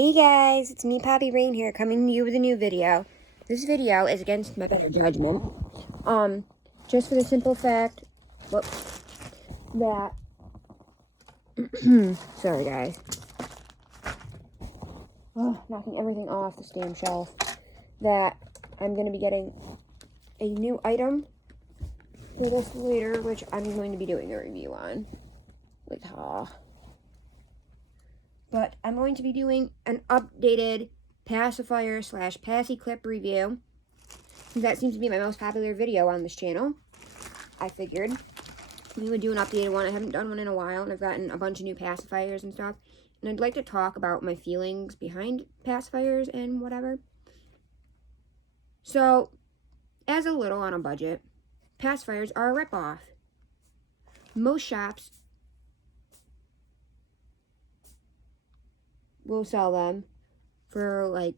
Hey guys, it's me, Poppy Rain here, coming to you with a new video. This video is against my better judgment. Just for the simple fact, that, sorry guys. Oh, knocking everything off this damn shelf. That I'm going to be getting a new item for this later, which I'm going to be doing a review on. But I'm going to be doing an updated pacifier / passy clip review. That seems to be my most popular video on this channel. I figured we would do an updated one. I haven't done one in a while, and I've gotten a bunch of new pacifiers and stuff. And I'd like to talk about my feelings behind pacifiers and whatever. So, as a little on a budget, pacifiers are a ripoff. Most shops will sell them for like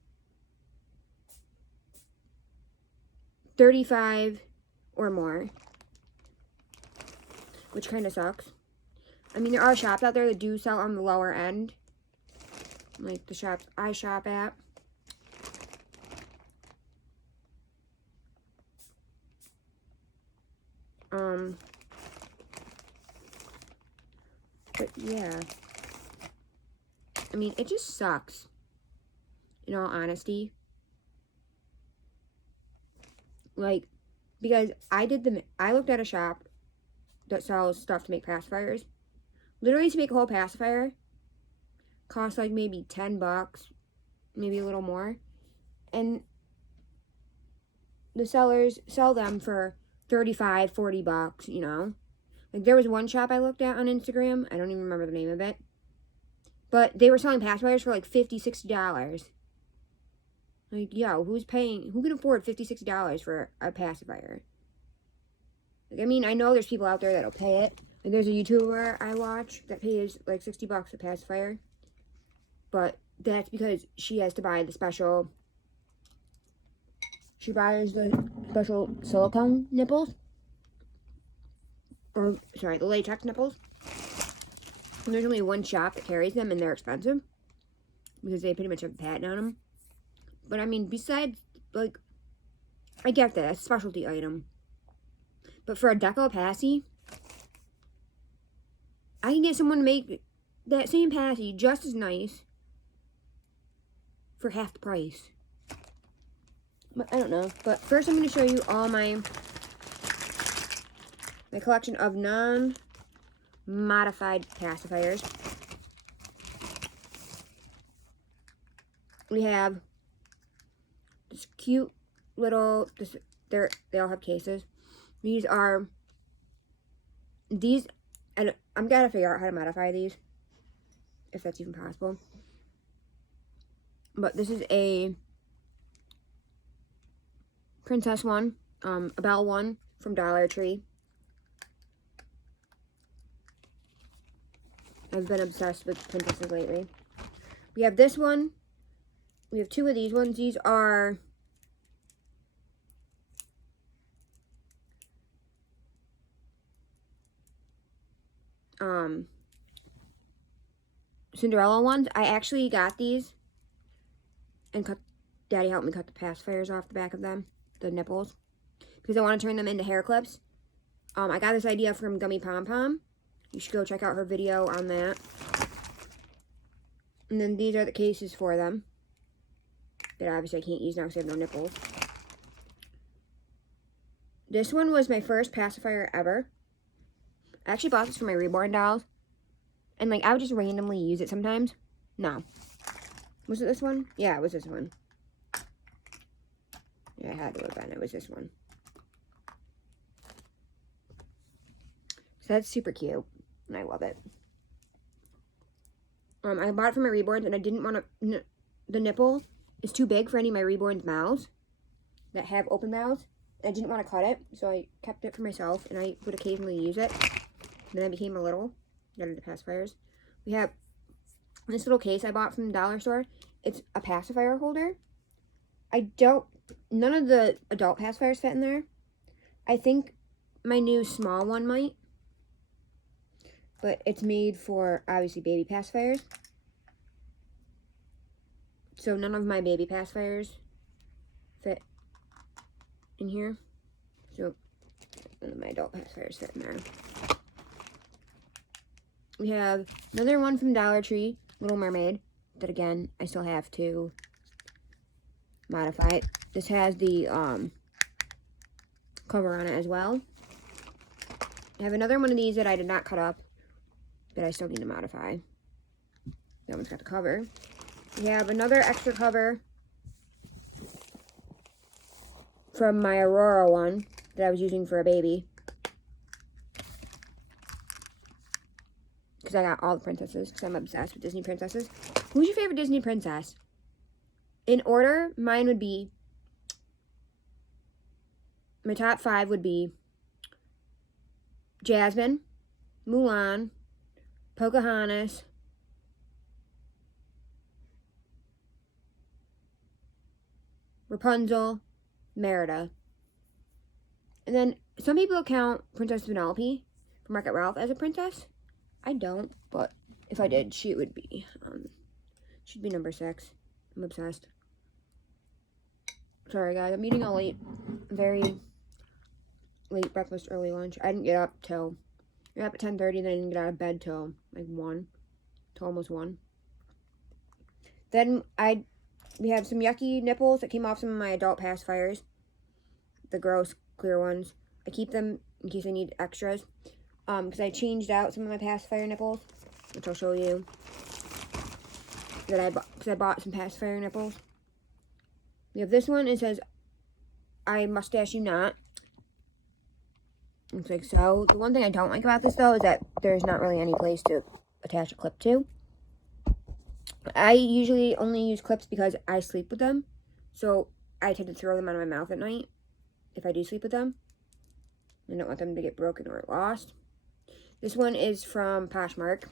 $35 or more, which kind of sucks. I mean, there are shops out there that do sell on the lower end, like the shops I shop at. But yeah, I mean, it just sucks, in all honesty. Like, because I looked at a shop that sells stuff to make pacifiers. Literally, to make a whole pacifier costs like maybe $10, maybe a little more. And the sellers sell them for $35, $40, you know. Like, there was one shop I looked at on Instagram. I don't even remember the name of it. But they were selling pacifiers for like $50, $60. Like, yo, who can afford $50, $60 for a pacifier? Like, I mean, I know there's people out there that'll pay it. Like, there's a YouTuber I watch that pays like $60 a pacifier. But that's because she has to buy the special. She buys the special silicone nipples. Or, sorry, the latex nipples. And there's only one shop that carries them, and they're expensive. Because they pretty much have a patent on them. But, I mean, besides, like, I get that. It's a specialty item. But for a deco passy, I can get someone to make that same passy just as nice for half the price. But I don't know. But first I'm going to show you all my collection of non-modified pacifiers. We have this cute little, they all have cases. And I'm gonna figure out how to modify these, if that's even possible. But this is a princess one, a belle one from Dollar Tree. I've been obsessed with princesses lately. We have this one. We have two of these ones. These are Cinderella ones. I actually got these and Daddy helped me cut the pacifiers off the back of them, the nipples, because I want to turn them into hair clips. I got this idea from Gummy Pom Pom. You should go check out her video on that. And then these are the cases for them that obviously I can't use now because I have no nipples. This one was my first pacifier ever. I actually bought this for my reborn dolls. And, like, I would just randomly use it sometimes. No. Was it this one? Yeah, it was this one. Yeah, it had to have been. It was this one. So that's super cute. And I love it. I bought it for my reborns, and I didn't want to... The nipple is too big for any of my reborns' mouths that have open mouths. I didn't want to cut it, so I kept it for myself, and I would occasionally use it. Then I became a little. Got into pacifiers. We have this little case I bought from the dollar store. It's a pacifier holder. None of the adult pacifiers fit in there. I think my new small one might. But it's made for, obviously, baby pacifiers. So none of my baby pacifiers fit in here. So none of my adult pacifiers fit in there. We have another one from Dollar Tree, Little Mermaid, that again, I still have to modify. This has the cover on it as well. I have another one of these that I did not cut up, but I still need to modify. That one's got the cover. We have another extra cover from my Aurora one that I was using for a baby. Because I got all the princesses, because I'm obsessed with Disney princesses. Who's your favorite Disney princess? In order, mine would be, my top 5 would be Jasmine, Mulan, Pocahontas, Rapunzel, Merida. And then some people count Princess Penelope from Wreck-It Ralph as a princess. I don't, but if I did, she would be. She'd be number 6. I'm obsessed. Sorry, guys. I'm eating all late. Very late breakfast, early lunch. I didn't get up till... I got up at 10:30, then I didn't get out of bed till like 1. Till almost 1. Then we have some yucky nipples that came off some of my adult pacifiers. The gross, clear ones. I keep them in case I need extras. Because I changed out some of my pacifier nipples, which I'll show you. That I bought, because I bought some pacifier nipples. We have this one. It says, "I mustache you not." Looks like so. The one thing I don't like about this though is that there's not really any place to attach a clip to. I usually only use clips because I sleep with them, so I tend to throw them out of my mouth at night if I do sleep with them. I don't want them to get broken or lost. This one is from Poshmark.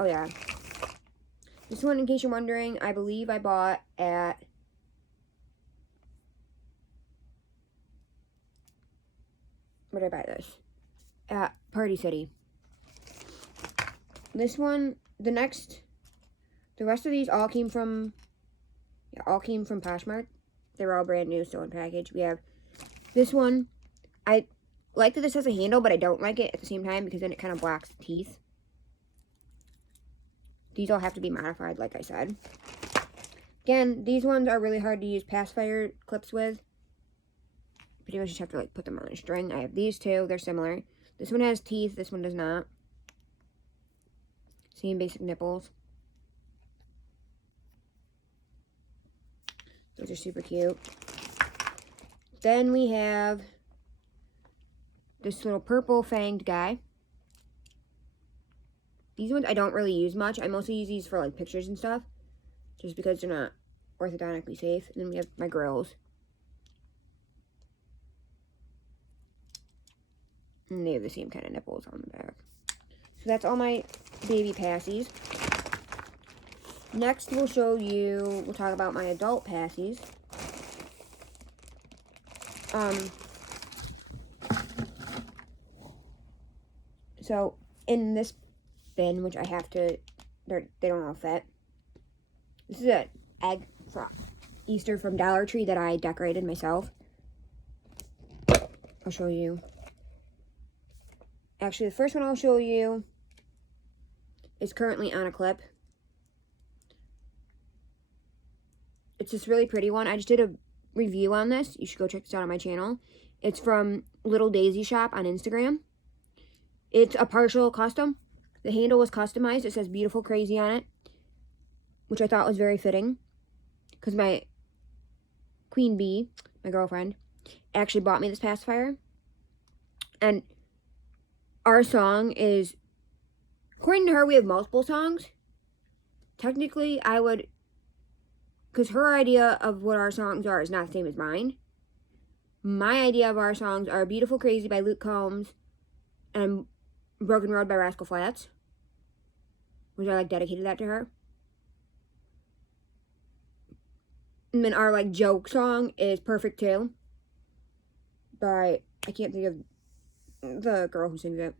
Oh yeah. This one, in case you're wondering, I believe I bought at... Where did I buy this? At Party City. This one, the rest of these all came from Poshmark. They were all brand new, still in package. We have this one. I like that this has a handle, but I don't like it at the same time because then it kind of blocks the teeth. These all have to be modified, like I said. Again, these ones are really hard to use pacifier clips with. Pretty much just have to like put them on a string. I have these two. They're similar. This one has teeth. This one does not. Same basic nipples. Those are super cute. Then we have this little purple fanged guy. These ones I don't really use much. I mostly use these for like pictures and stuff, just because they're not orthodontically safe. And then we have my grills. And they have the same kind of nipples on the back. So that's all my baby passies. Next we'll talk about my adult passies. So in this bin, which I have to, they don't all fit. This is an egg from Easter from Dollar Tree that I decorated myself. I'll show you. Actually, the first one I'll show you is currently on a clip. It's this really pretty one. I just did a review on this. You should go check this out on my channel. It's from Little Daisy Shop on Instagram. It's a partial custom. The handle was customized. It says Beautiful Crazy on it, which I thought was very fitting because my Queen Bee, my girlfriend, actually bought me this pacifier. And our song is, according to her, we have multiple songs. Technically, I would, because her idea of what our songs are is not the same as mine. My idea of our songs are Beautiful Crazy by Luke Combs and Broken Road by Rascal Flatts, which I like dedicated that to her. And then our like joke song is Perfect 2 by, I can't think of the girl who sings it.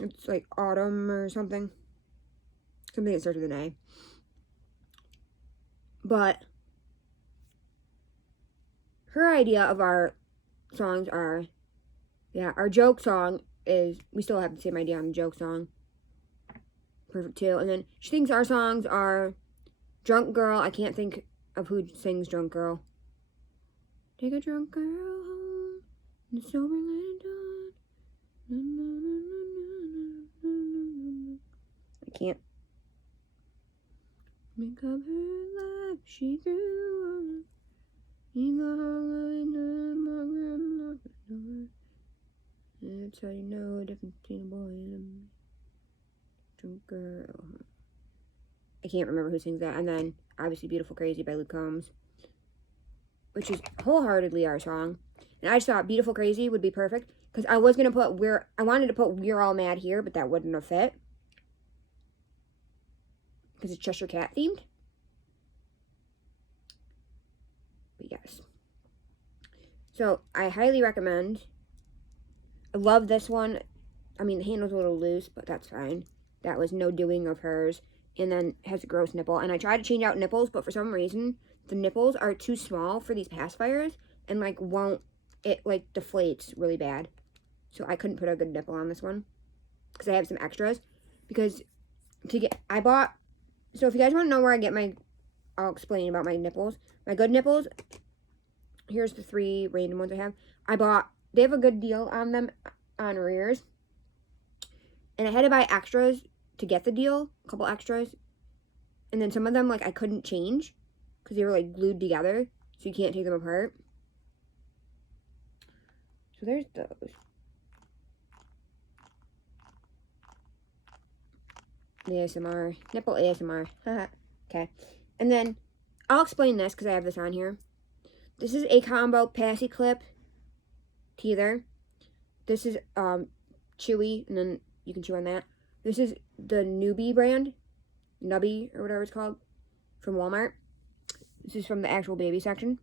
It's like Autumn or something. Something that starts with an A. But her idea of our songs are, yeah, our joke song is, we still have the same idea on the joke song. Perfect too. And then she thinks our songs are Drunk Girl. I can't think of who sings Drunk Girl. Take a drunk girl home in the sober light of dawn. I can't. Make up her life, she grew on. That's how you know a difference between a boy and a drunk girl. I can't remember who sings that. And then, obviously, Beautiful Crazy by Luke Combs, which is wholeheartedly our song. And I just thought Beautiful Crazy would be perfect, because I was going to put I wanted to put We're All Mad here, but that wouldn't have fit, because it's Cheshire Cat themed. But yes. So, I highly recommend. I love this one. I mean, the handle's a little loose, but that's fine. That was no doing of hers. And then has a gross nipple. And I tried to change out nipples, but for some reason, the nipples are too small for these pacifiers. And, like, it, like, deflates really bad. So I couldn't put a good nipple on this one. Because I have some extras. Because so if you guys want to know where I get I'll explain about my nipples. My good nipples, here's the 3 random ones I have. They have a good deal on them on rears. And I had to buy extras to get the deal, a couple extras. And then some of them, like, I couldn't change because they were, like, glued together, so you can't take them apart. So there's those. ASMR. Nipple ASMR. Okay. And then, I'll explain this because I have this on here. This is a combo passy clip teether. This is chewy, and then you can chew on that. This is the Nubby brand, Nubby or whatever it's called, from Walmart. This is from the actual baby section,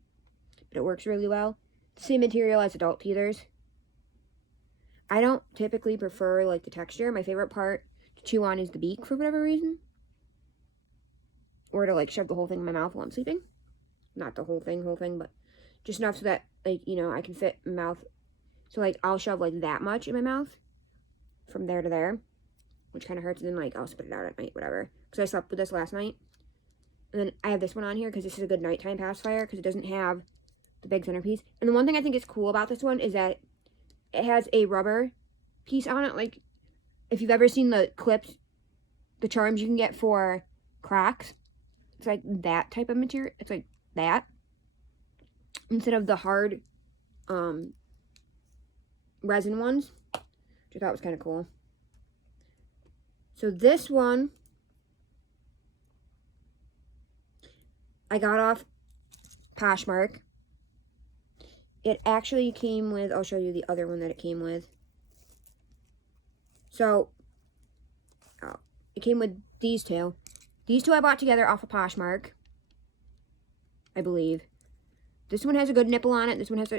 but it works really well. Same material as adult teethers. I don't typically prefer, like, the texture. My favorite part to chew on is the beak for whatever reason, or to, like, shove the whole thing in my mouth while I'm sleeping. Not the whole thing, but just enough so that, like, you know, I can fit my mouth. So, like, I'll shove, like, that much in my mouth from there to there, which kind of hurts, and then, like, I'll spit it out at night, whatever. Because I slept with this last night. And then I have this one on here because this is a good nighttime pacifier because it doesn't have the big centerpiece. And the one thing I think is cool about this one is that it has a rubber piece on it. Like, if you've ever seen the clips, the charms you can get for Crocs, it's like that type of material. It's like that. Instead of the hard resin ones, which I thought was kind of cool. So this one I got off Poshmark. It actually came with, I'll show you the other one that it came with. So, it came with these two. These two I bought together off of Poshmark, I believe. This one has a good nipple on it. This one has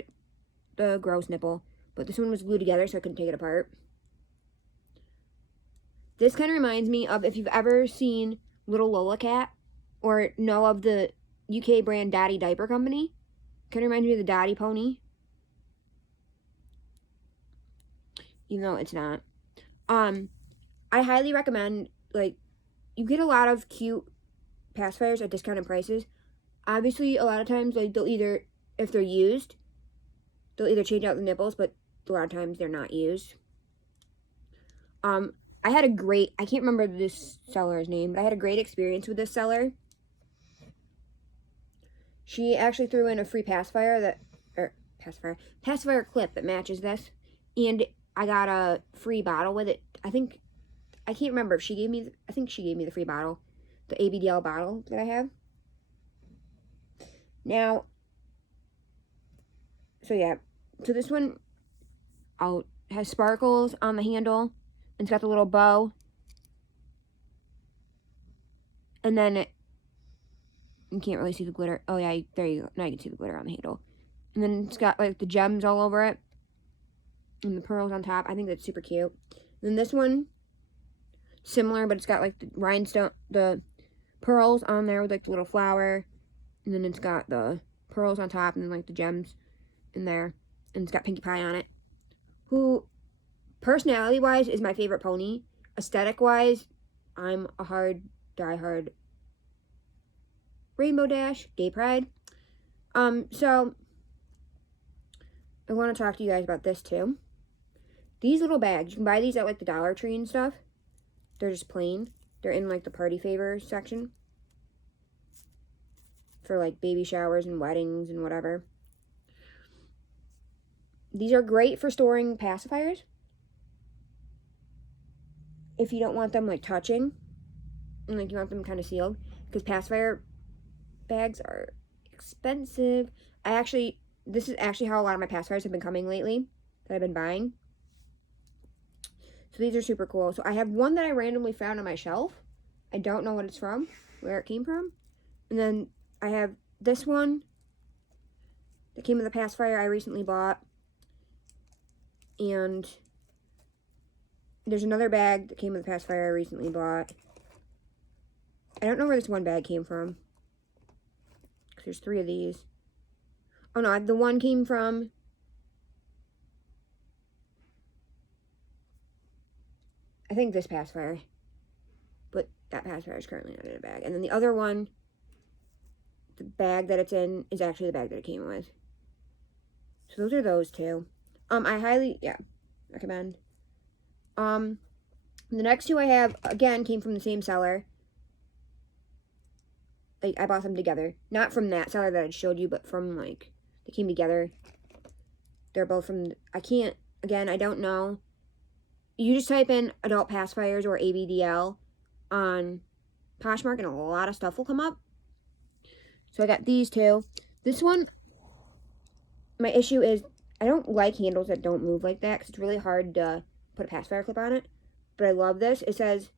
the gross nipple. But this one was glued together, so I couldn't take it apart. This kind of reminds me of, if you've ever seen Little Lola Cat, or know of the UK brand Daddy Diaper Company. Kind of reminds me of the Daddy Pony. Even though it's not. I highly recommend, like, you get a lot of cute pacifiers at discounted prices. Obviously, a lot of times, like, they'll either, if they're used, they'll either change out the nipples, but a lot of times they're not used. I had a great, I can't remember this seller's name, but I had a great experience with this seller. She actually threw in a free pacifier pacifier clip that matches this. And I got a free bottle with it. I can't remember if she gave me, I think she gave me the free bottle. The ABDL bottle that I have. Now, so yeah. So this one has sparkles on the handle. And it's got the little bow. And then you can't really see the glitter. Oh yeah, there you go. Now you can see the glitter on the handle. And then it's got, like, the gems all over it. And the pearls on top. I think that's super cute. And then this one, similar, but it's got like the rhinestone, the pearls on there with like the little flower, and then it's got the pearls on top, and then like the gems in there, and it's got Pinkie Pie on it, who personality-wise is my favorite pony. Aesthetic-wise, I'm a die-hard Rainbow Dash, Gay Pride. So I want to talk to you guys about this too. These little bags, you can buy these at like the Dollar Tree and stuff. They're just plain. They're in like the party favors section for like baby showers and weddings and whatever. These are great for storing pacifiers if you don't want them like touching and like you want them kind of sealed, because pacifier bags are expensive. This is actually how a lot of my pacifiers have been coming lately that I've been buying. So these are super cool. So I have one that I randomly found on my shelf. I don't know what it's from, where it came from. And then I have this one that came with a pacifier I recently bought. And there's another bag that came with a pacifier I recently bought. I don't know where this one bag came from, because there's 3 of these. Oh no, the one came from I think this pacifier, but that pacifier is currently not in a bag. And then the other one, the bag that it's in is actually the bag that it came with. So those are those 2. I highly, recommend. The next 2 I have, again, came from the same seller. Like, I bought them together. Not from that seller that I showed you, but from, like, they came together. They're both from, I don't know. You just type in adult pacifiers or ABDL on Poshmark and a lot of stuff will come up. So I got these 2. This one, my issue is I don't like handles that don't move like that, because it's really hard to put a pacifier clip on it. But I love this. It says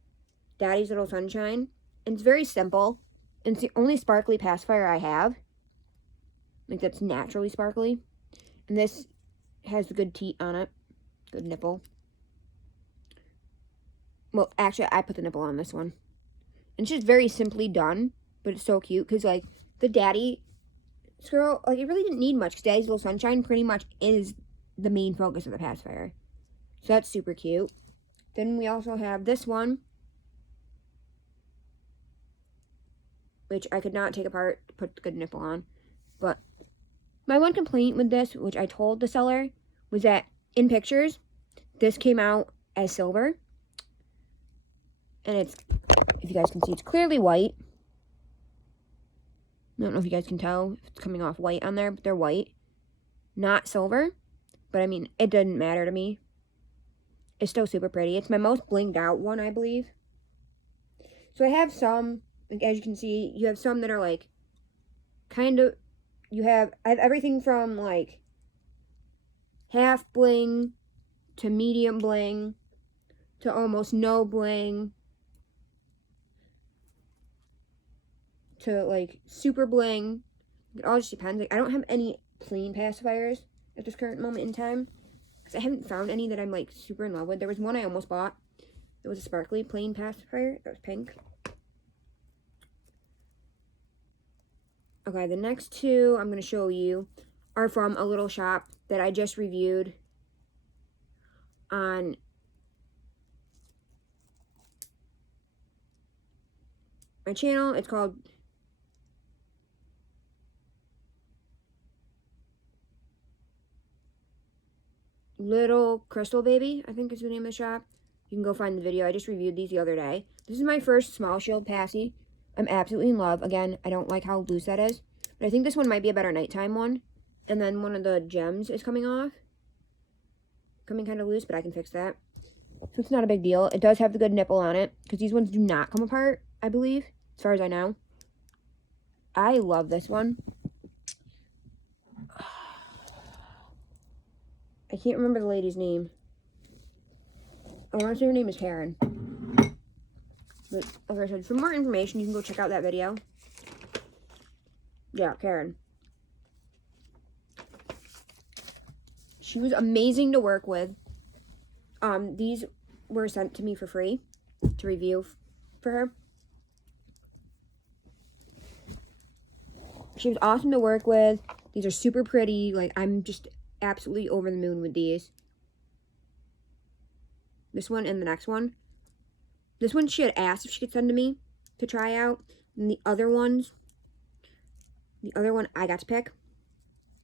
Daddy's Little Sunshine. And it's very simple. And it's the only sparkly pacifier I have. Like, that's naturally sparkly. And this has the good teat on it. Good nipple. Well, actually, I put the nipple on this one. And it's just very simply done. But it's so cute. Because, like, the daddy squirrel, like, it really didn't need much. Because Daddy's Little Sunshine pretty much is the main focus of the pacifier. So that's super cute. Then we also have this one, which I could not take apart to put the good nipple on. But my one complaint with this, which I told the seller, was that in pictures, this came out as silver. And it's, if you guys can see, it's clearly white. I don't know if you guys can tell if it's coming off white on there, but they're white. Not silver. But I mean, it doesn't matter to me. It's still super pretty. It's my most blinged out one, I believe. So I have some, like, as you can see, you have some that are like, I have everything from like half bling to medium bling to almost no bling to like super bling. It all just depends. Like, I don't have any plain pacifiers at this current moment in time, because I haven't found any that I'm like super in love with. There was one I almost bought. It was a sparkly plain pacifier that was pink. Okay, the next 2 I'm going to show you are from a little shop that I just reviewed on my channel. It's called Little Crystal Baby, I think is the name of the shop. You can go find the video. I just reviewed these the other day. This is my first small shield passy. I'm absolutely in love. Again, I don't like how loose that is, but I think this one might be a better nighttime one. And then one of the gems is coming off. Coming kind of loose, but I can fix that. So it's not a big deal. It does have the good nipple on it, because these ones do not come apart, I believe, as far as I know. I love this one. I can't remember the lady's name. I want to say her name is Karen. But, like I said, for more information, you can go check out that video. Yeah, Karen. She was amazing to work with. These were sent to me for free. to review for her. She was awesome to work with. These are super pretty. Like, I'm just absolutely over the moon with these. This one and the next one. This one she had asked if she could send to me to try out. And the other one I got to pick.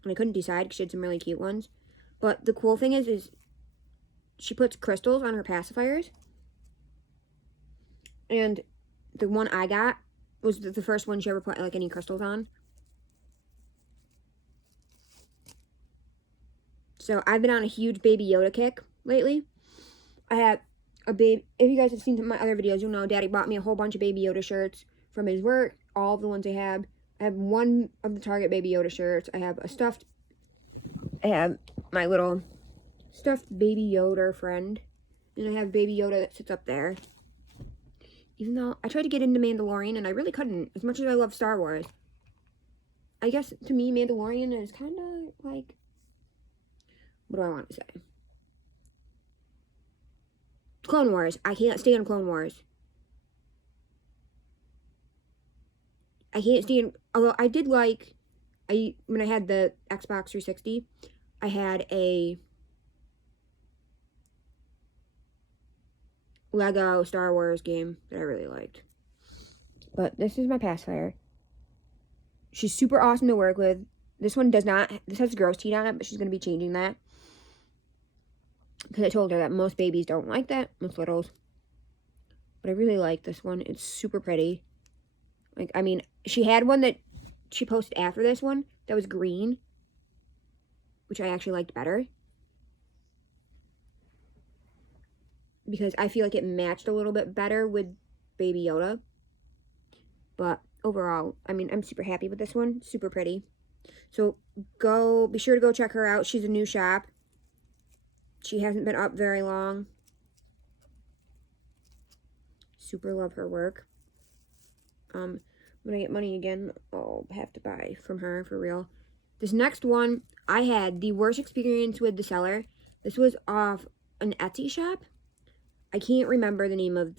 And I couldn't decide because she had some really cute ones. But the cool thing is she puts crystals on her pacifiers. And the one I got was the first one she ever put like any crystals on. So I've been on a huge Baby Yoda kick lately. I have a baby. If you guys have seen my other videos, you'll know Daddy bought me a whole bunch of Baby Yoda shirts from his work. All of the ones I have. I have one of the Target Baby Yoda shirts. I have I have my little stuffed Baby Yoda friend. And I have Baby Yoda that sits up there. Even though I tried to get into Mandalorian and I really couldn't. As much as I love Star Wars. I guess to me Mandalorian is kind of like... What do I want to say? Clone Wars. I can't stand Clone Wars. I can't stand... Although I did like... when I had the Xbox 360, I had a Lego Star Wars game that I really liked. But this is my pacifier. She's super awesome to work with. This one does not... This has gross teeth on it, but she's going to be changing that. Because I told her that most babies don't like that. Most littles. But I really like this one. It's super pretty. Like, I mean, she had one that she posted after this one that was green. Which I actually liked better. Because I feel like it matched a little bit better with Baby Yoda. But overall, I mean, I'm super happy with this one. Super pretty. So, be sure to go check her out. She's a new shop. She hasn't been up very long. Super love her work. When I get money again, I'll have to buy from her for real. This next one, I had the worst experience with the seller. This was off an Etsy shop. I can't remember the name of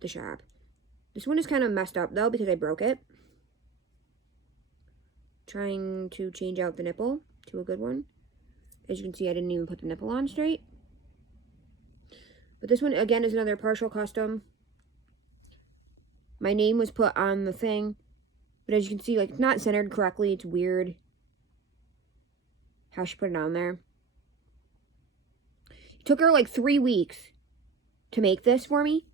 the shop. This one is kind of messed up though because I broke it. Trying to change out the nipple to a good one. As you can see, I didn't even put the nipple on straight. But this one, again, is another partial custom. My name was put on the thing. But as you can see, like, it's not centered correctly. It's weird how she put it on there. It took her, like, 3 weeks to make this for me.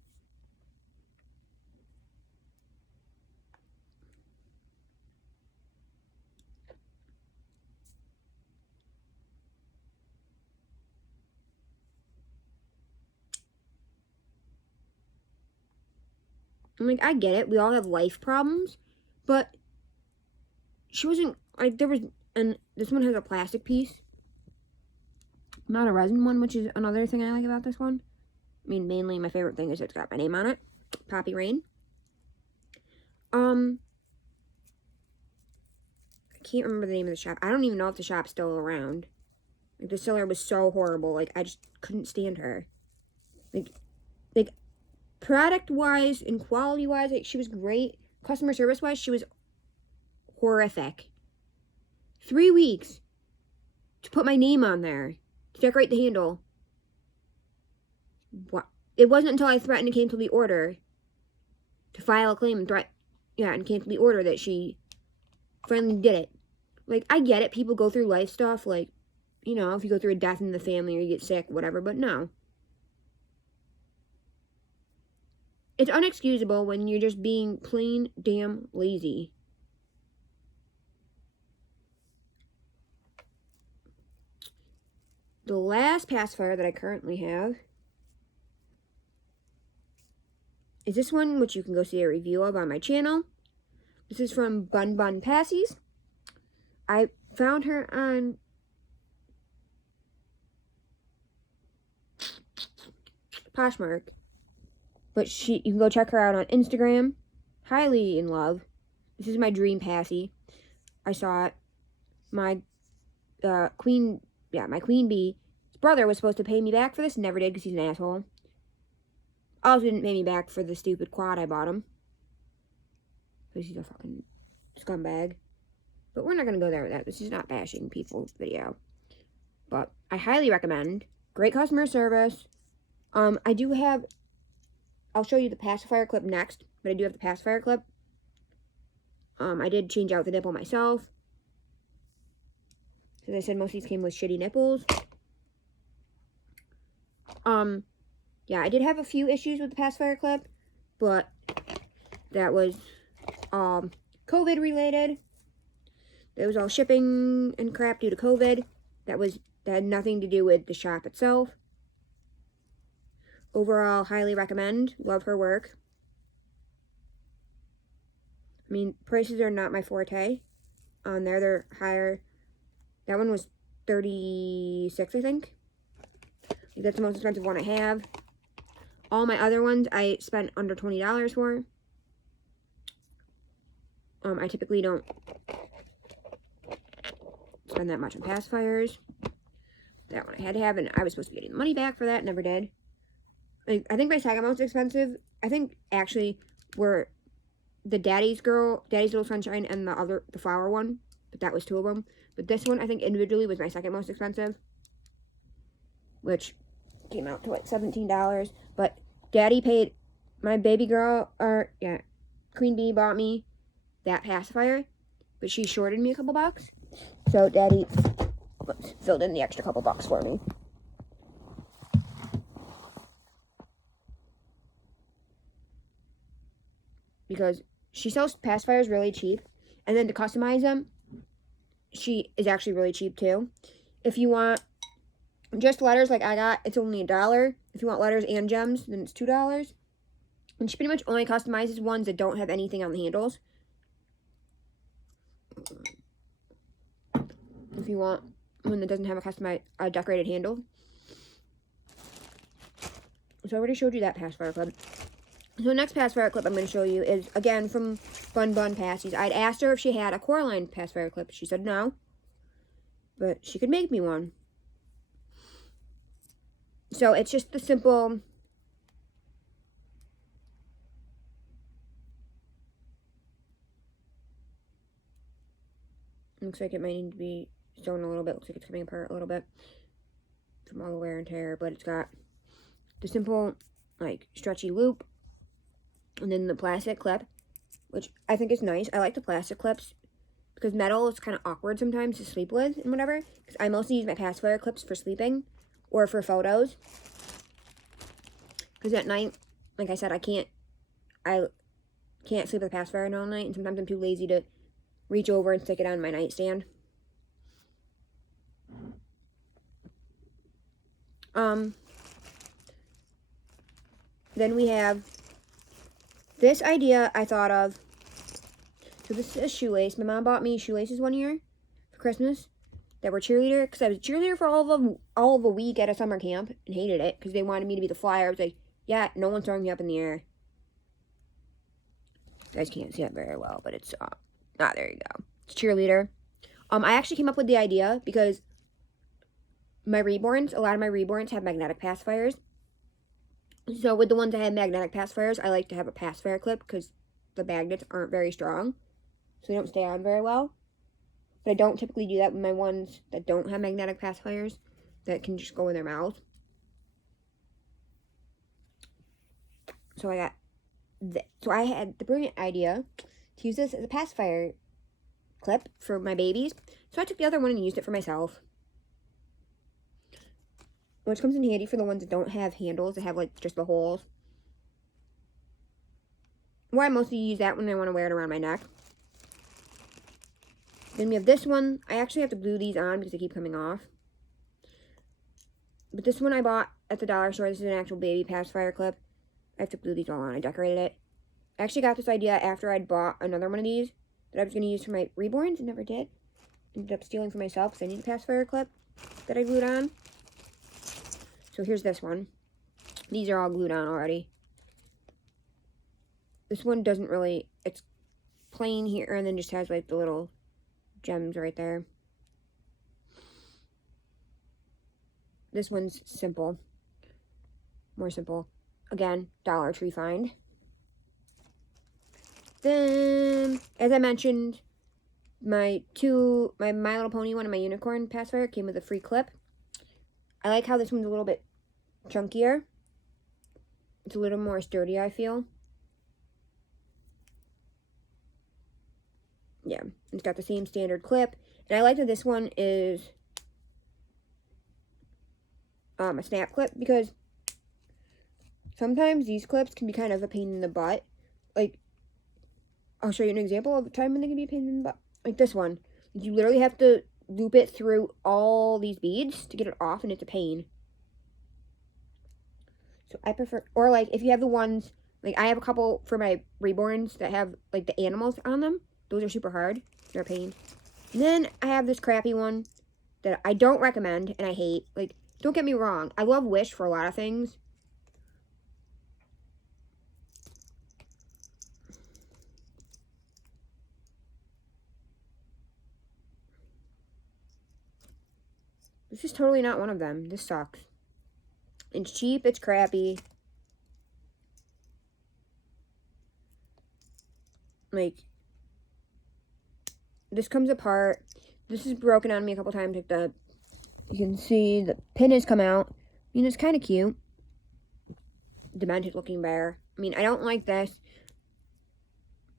I'm like, I get it. We all have life problems. But she wasn't, like, this one has a plastic piece. Not a resin one, which is another thing I like about this one. I mean, mainly my favorite thing is it's got my name on it. Poppy Rain. I can't remember the name of the shop. I don't even know if the shop's still around. Like, the seller was so horrible. Like, I just couldn't stand her. Like product-wise and quality-wise, like, she was great. Customer service-wise, she was horrific. 3 weeks to put my name on there. To decorate the handle. What? It wasn't until I threatened to cancel the order. To file a claim and cancel the order that she finally did it. Like, I get it. People go through life stuff. Like, you know, if you go through a death in the family or you get sick, whatever. But no. It's unexcusable when you're just being plain damn lazy. The last pacifier that I currently have is this one, which you can go see a review of on my channel. This is from Bun Bun Passies. I found her on Poshmark. But you can go check her out on Instagram. Highly in love. This is my dream passy. I saw it. My queen bee's brother was supposed to pay me back for this. Never did because he's an asshole. Also didn't pay me back for the stupid quad I bought him. Because he's a fucking scumbag. But we're not going to go there with that. This is not bashing people's video. But I highly recommend. Great customer service. I do have... I'll show you the pacifier clip next. But I do have the pacifier clip. I did change out the nipple myself. As I said, most of these came with shitty nipples. Yeah, I did have a few issues with the pacifier clip. But that was COVID related. It was all shipping and crap due to COVID. That had nothing to do with the shop itself. Overall, highly recommend. Love her work. I mean, prices are not my forte. On there, they're higher. That one was $36, I think. That's the most expensive one I have. All my other ones, I spent under $20 for. I typically don't spend that much on pacifiers. That one I had to have, and I was supposed to be getting the money back for that. Never did. I think my second most expensive, I think actually were the Daddy's Little Sunshine, and the flower one. But that was two of them. But this one, I think individually was my second most expensive. Which came out to like $17. But Daddy paid, my baby girl, Queen Bee bought me that pacifier. But she shorted me a couple bucks. So Daddy filled in the extra couple bucks for me. Because she sells pacifiers really cheap. And then to customize them, she is actually really cheap too. If you want just letters like I got, it's only $1. If you want letters and gems, then it's $2. And she pretty much only customizes ones that don't have anything on the handles. If you want one that doesn't have a customized decorated handle. So I already showed you that pacifier clip. So the next pacifier clip I'm going to show you is, again, from Bun Bun Passies. I'd asked her if she had a Coraline pacifier clip. She said no. But she could make me one. So it's just the simple... Looks like it might need to be sewn a little bit. Looks like it's coming apart a little bit from all the wear and tear. But it's got the simple, like, stretchy loop. And then the plastic clip, which I think is nice. I like the plastic clips because metal is kind of awkward sometimes to sleep with and whatever. Because I mostly use my pacifier clips for sleeping or for photos. Because at night, like I said, I can't sleep with a pacifier all night. And sometimes I'm too lazy to reach over and stick it on my nightstand. Then we have this idea I thought of. So this is a shoelace. My mom bought me shoelaces one year for Christmas that were cheerleader. Because I was a cheerleader for all of a week at a summer camp and hated it because they wanted me to be the flyer. I was like, yeah, no one's throwing me up in the air. You guys can't see that very well, but it's there you go. It's cheerleader. I actually came up with the idea because a lot of my reborns have magnetic pacifiers. So with the ones that have magnetic pacifiers, I like to have a pacifier clip because the magnets aren't very strong. So they don't stay on very well. But I don't typically do that with my ones that don't have magnetic pacifiers that can just go in their mouth. So I had the brilliant idea to use this as a pacifier clip for my babies. So I took the other one and used it for myself. Which comes in handy for the ones that don't have handles, that have like just the holes. Or I mostly use that when I want to wear it around my neck. Then we have this one. I actually have to glue these on because they keep coming off. But this one I bought at the dollar store. This is an actual baby pacifier clip. I have to glue these all on. I decorated it. I actually got this idea after I'd bought another one of these that I was going to use for my reborns and never did. Ended up stealing for myself because I need a pacifier clip that I glued on. So here's this one. These are all glued on already. This one doesn't really, it's plain here and then just has like the little gems right there. This one's simple. More simple. Again, Dollar Tree find. Then, as I mentioned, my My Little Pony one and my Unicorn pacifier came with a free clip. I like how this one's a little bit chunkier. It's a little more sturdy, I feel. Yeah, it's got the same standard clip. And I like that this one is a snap clip, because sometimes these clips can be kind of a pain in the butt. Like, I'll show you an example of a time when they can be a pain in the butt. Like this one. You literally have to loop it through all these beads to get it off, and it's a pain. So I prefer, or like if you have the ones, like I have a couple for my reborns that have like the animals on them. Those are super hard. They're a pain. And then I have this crappy one that I don't recommend and I hate. Like, don't get me wrong. I love Wish for a lot of things. This is totally not one of them. This sucks. It's cheap. It's crappy. Like, this comes apart. This is broken on me a couple times. Like you can see the pin has come out. I mean, it's kind of cute. Demented looking bear. I mean, I don't like this.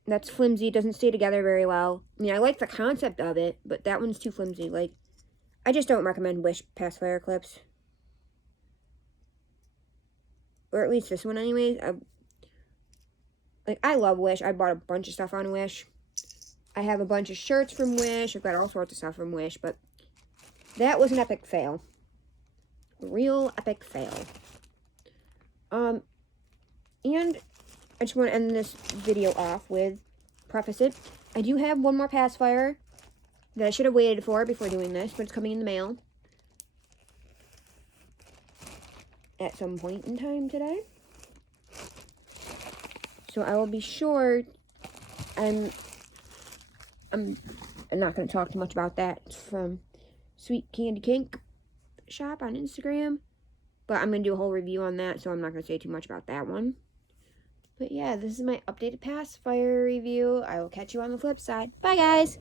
That's flimsy. It doesn't stay together very well. I mean, I like the concept of it, but that one's too flimsy. Like, I just don't recommend Wish pacifier clips. Or at least this one anyways. I love Wish. I bought a bunch of stuff on Wish. I have a bunch of shirts from Wish. I've got all sorts of stuff from Wish, but that was an epic fail. A real epic fail. And I just want to end this video off with, preface it, I do have one more pacifier that I should have waited for before doing this, but it's coming in the mail at some point in time today. So I will be sure. I'm not going to talk too much about that. It's from Sweet Candy Kink shop on Instagram. But I'm going to do a whole review on that, so I'm not going to say too much about that one. But yeah, this is my updated pacifier review. I will catch you on the flip side. Bye, guys!